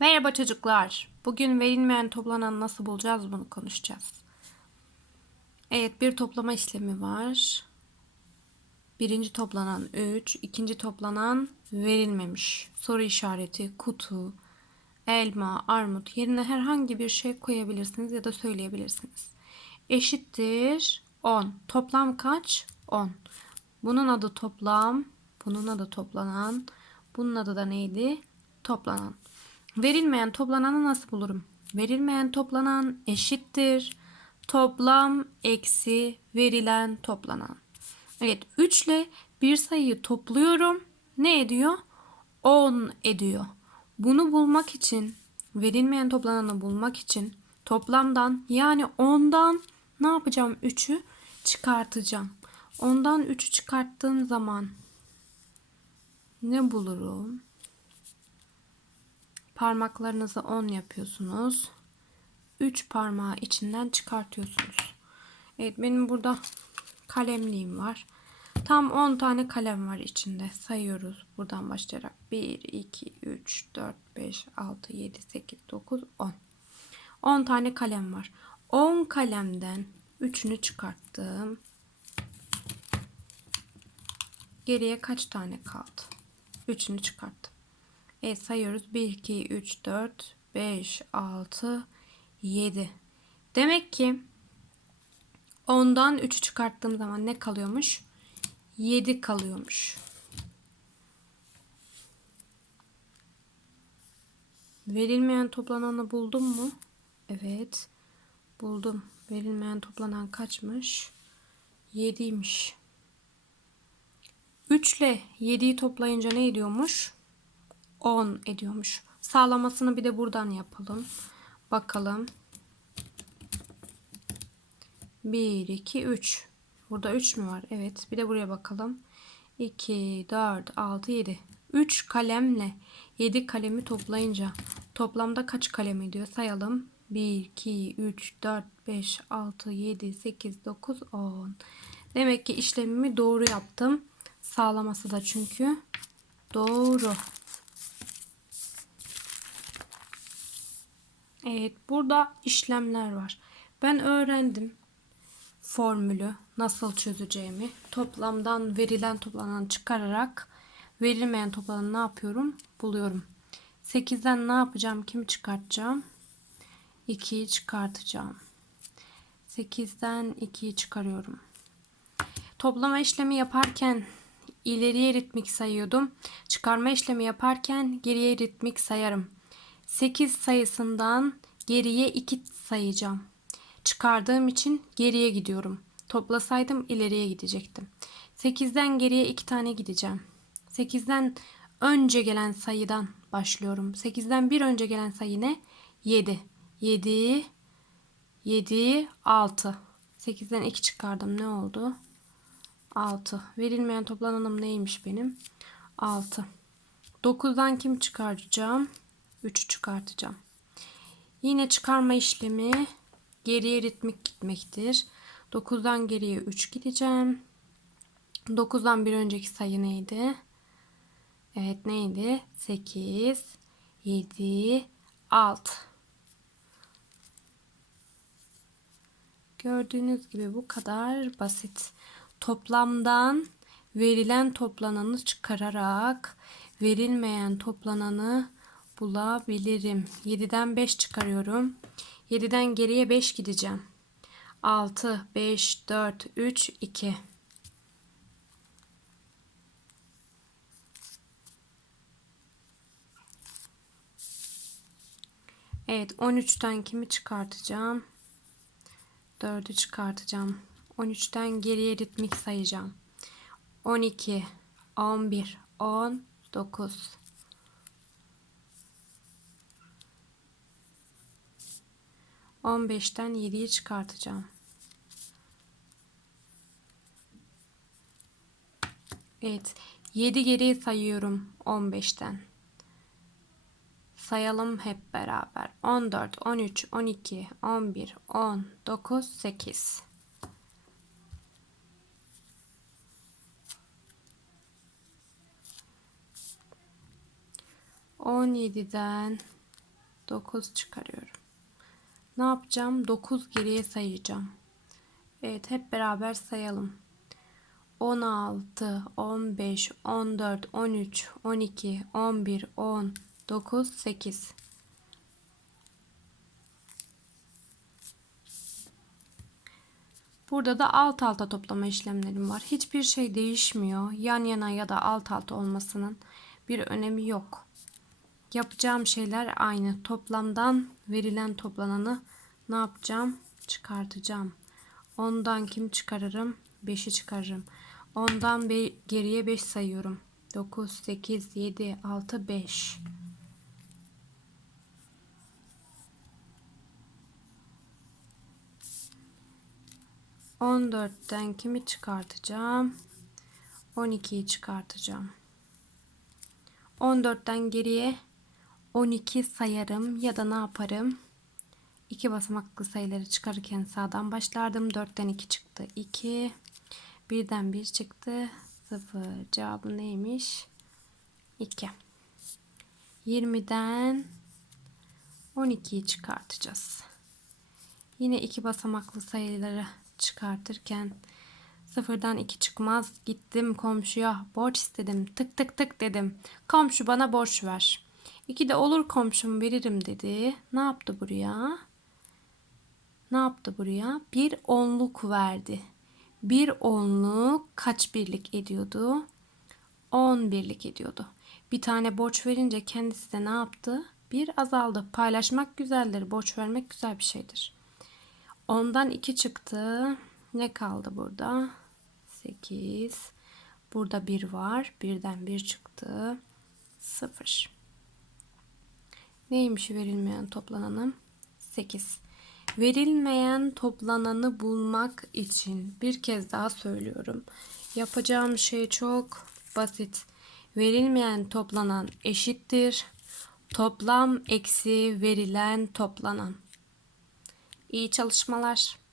Merhaba çocuklar. Bugün verilmeyen toplanan nasıl bulacağız bunu konuşacağız. Evet bir toplama işlemi var. Birinci toplanan 3, ikinci toplanan verilmemiş. Soru işareti, kutu, elma, armut yerine herhangi bir şey koyabilirsiniz ya da söyleyebilirsiniz. Eşittir 10. Toplam kaç? 10. Bunun adı toplam, bunun adı toplanan, bunun adı da neydi? Toplanan. Verilmeyen toplananı nasıl bulurum? Verilmeyen toplanan eşittir. Toplam eksi verilen toplanan. Evet 3 ile bir sayıyı topluyorum. Ne ediyor? 10 ediyor. Bunu bulmak için verilmeyen toplananı bulmak için toplamdan yani 10'dan ne yapacağım? 3'ü çıkartacağım. Ondan 3'ü çıkarttığım zaman ne bulurum? Parmaklarınızı 10 yapıyorsunuz. 3 parmağı içinden çıkartıyorsunuz. Evet benim burada kalemliğim var. Tam 10 tane kalem var içinde. Sayıyoruz buradan başlayarak. 1, 2, 3, 4, 5, 6, 7, 8, 9, 10. 10 tane kalem var. 10 kalemden 3'ünü çıkarttım. Geriye kaç tane kaldı? 3'ünü çıkarttım. Evet sayıyoruz. 1, 2, 3, 4, 5, 6, 7. Demek ki 10'dan 3'ü çıkarttığım zaman ne kalıyormuş? 7 kalıyormuş. Verilmeyen toplananı buldum mu? Evet. Buldum. Verilmeyen toplanan kaçmış? 7'ymiş. 3 ile 7'yi toplayınca ne ediyormuş? 10 ediyormuş. Sağlamasını bir de buradan yapalım. Bakalım. 1, 2, 3. Burada 3 mü var? Evet. Bir de buraya bakalım. 2, 4, 6, 7. 3 kalemle 7 kalemi toplayınca toplamda kaç kalem ediyor? Sayalım. 1, 2, 3, 4, 5, 6, 7, 8, 9, 10. Demek ki işlemimi doğru yaptım. Sağlaması da çünkü doğru. Evet burada işlemler var. Ben öğrendim formülü nasıl çözeceğimi. Toplamdan verilen toplanan çıkararak verilmeyen toplanan ne yapıyorum? Buluyorum. 8'den ne yapacağım? Kimi çıkartacağım? 2'yi çıkartacağım. 8'den 2'yi çıkarıyorum. Toplama işlemi yaparken ileriye ritmik sayıyordum. Çıkarma işlemi yaparken geriye ritmik sayarım. 8 sayısından geriye 2 sayacağım. Çıkardığım için geriye gidiyorum. Toplasaydım ileriye gidecektim. 8'den geriye 2 tane gideceğim. 8'den önce gelen sayıdan başlıyorum. 8'den bir önce gelen sayı ne? 7. 7 7 6. 8'den 2 çıkardım. Ne oldu? 6. Verilmeyen toplananım neymiş benim? 6. 9'dan kim çıkaracağım? 3'ü çıkartacağım. Yine çıkarma işlemi geriye ritmik gitmektir. 9'dan geriye 3 gideceğim. 9'dan bir önceki sayı neydi? Evet neydi? 8, 7, 6. Gördüğünüz gibi bu kadar basit. Toplamdan verilen toplananı çıkararak verilmeyen toplananı bulabilirim. 7'den 5 çıkarıyorum. 7'den geriye 5 gideceğim. 6, 5, 4, 3, 2. Evet 13'ten kimi çıkartacağım? 4'ü çıkartacağım. 13'ten geriye ritmik sayacağım. 12, 11, 10, 15'ten 7'yi çıkartacağım. Evet. 7 geriye sayıyorum 15'ten. Sayalım hep beraber. 14, 13, 12, 11, 10, 9, 8. On yediden 9 çıkarıyorum. Ne yapacağım? 9 geriye sayacağım. Evet hep beraber sayalım. 16, 15, 14, 13, 12, 11, 10, 9, 8. Burada da alt alta toplama işlemlerim var. Hiçbir şey değişmiyor. Yan yana ya da alt alta olmasının bir önemi yok. Yapacağım şeyler aynı. Toplamdan verilen toplananı ne yapacağım? Çıkartacağım. Ondan kim çıkarırım? 5'i çıkarırım. Ondan be- geriye 5 sayıyorum. 9, 8, 7, 6, 5. On dörtten kimi çıkartacağım? 12'yi çıkartacağım. 14'ten geriye 12 sayarım ya da ne yaparım? İki basamaklı sayıları çıkarırken sağdan başlardım. 4'ten 2 çıktı. 2. Birden 1 çıktı. 0. Cevabı neymiş? 2. 20'den 12'yi çıkartacağız. Yine iki basamaklı sayıları çıkartırken sıfırdan 2 çıkmaz. Gittim komşuya borç istedim. Tık tık tık dedim. Komşu bana borç ver. İki de olur komşum veririm dedi. Ne yaptı buraya? Ne yaptı buraya? Bir onluk verdi. Bir onluk kaç birlik ediyordu? 10 birlik ediyordu. Bir tane borç verince kendisi de ne yaptı? Bir azaldı. Paylaşmak güzeldir. Borç vermek güzel bir şeydir. Ondan 2 çıktı. Ne kaldı burada? 8. Burada 1 var. Birden 1 çıktı. 0. Neymiş verilmeyen toplananım? 8. Verilmeyen toplananı bulmak için bir kez daha söylüyorum. Yapacağım şey çok basit. Verilmeyen toplanan eşittir. Toplam eksi verilen toplanan. İyi çalışmalar.